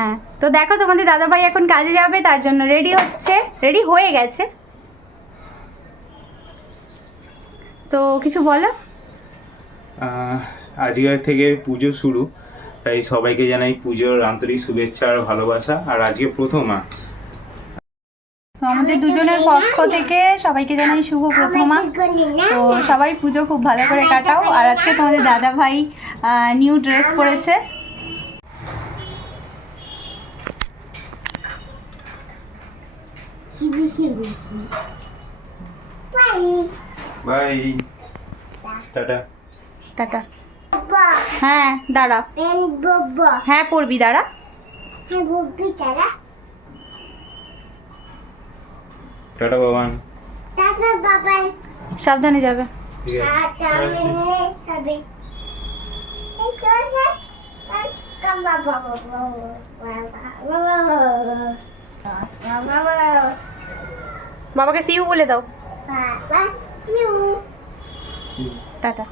হ্যাঁ তো দেখো তোমাদের দাদা ভাই এখন কাজে যাবে তার জন্য রেডি হচ্ছে রেডি হয়ে গেছে তো কিছু বলো আজকের থেকে পুজো শুরু তাই সবাইকে জানাই পুজোর আন্তরিক শুভেচ্ছা আর ভালোবাসা আর আজকে প্রথম মা আমাদের দুজনের পক্ষ থেকে সবাইকে জানাই শুভ প্রথমা তো সবাই পুজো খুব ভালো করে কাটাও আর আজকে তোমাদের দাদা ভাই নিউ ড্রেস পরেছে Merci, merci, merci. Bye. Bye. Tada. Tada. Baba. Hey, Dada. And Baba. Hey, Purbi, Dada. Hey, Purbi, Dada. Tada, Baba. Tada, Baba. Shabdhani, Jabe. Tada, Baba. Shabdhani, Come on, come on, come on, come on, come on, come on. বাবাকে see you বলে দাও বাবা see you tata